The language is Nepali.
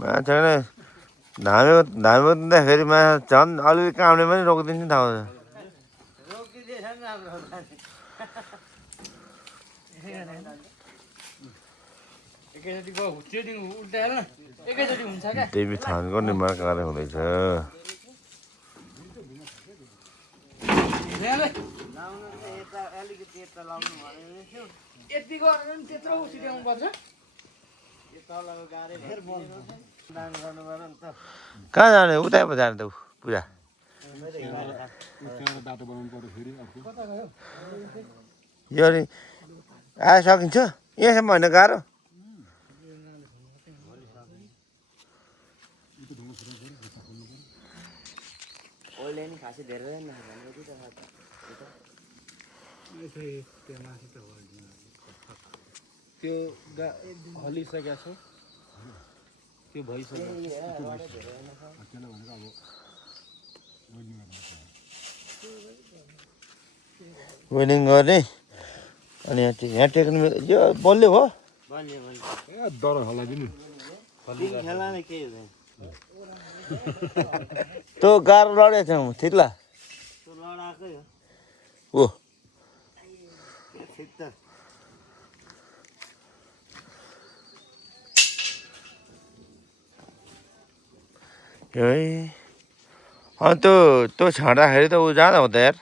मान्छेले धामेमा झन् अलिअलि कामले पनि रोकिदिन्छ नि थाहा देवी थानको निर्माण कार्य हुँदैछ। कहाँ जाने उतै पो जाने त पूजा यो नि आए सकिन्छ यहाँसम्म होइन गाह्रो त्यो हलिसकेको छ त्यो भइसक्यो वेडिङ गर्ने अनि यहाँ टेक्नु यो बलियो हो डर होला दिनु त्यो गाह्रो लडेको छ थिच्ला ओ है त्यो छाड्दाखेरि त ऊ जाँदा हो त यार